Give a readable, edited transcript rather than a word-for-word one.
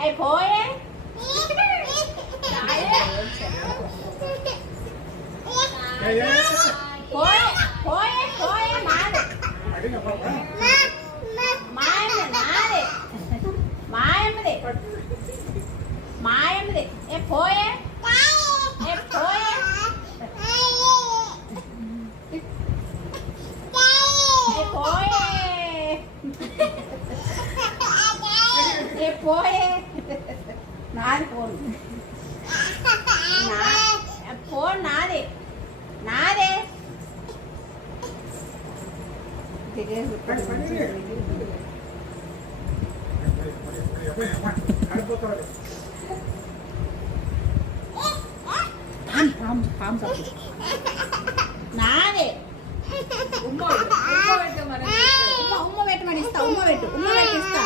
పోయే పోయే పోయే పోయే నాదే నాదే మాయమ్మది మాయమ్మది పోయే పోయే పోయే నాది ఫోన్ ఫోన్ నాదే నాదే నాదే ఉమ్మ పెట్టమని ఇస్తా ఉమ్మ పెట్టిస్తా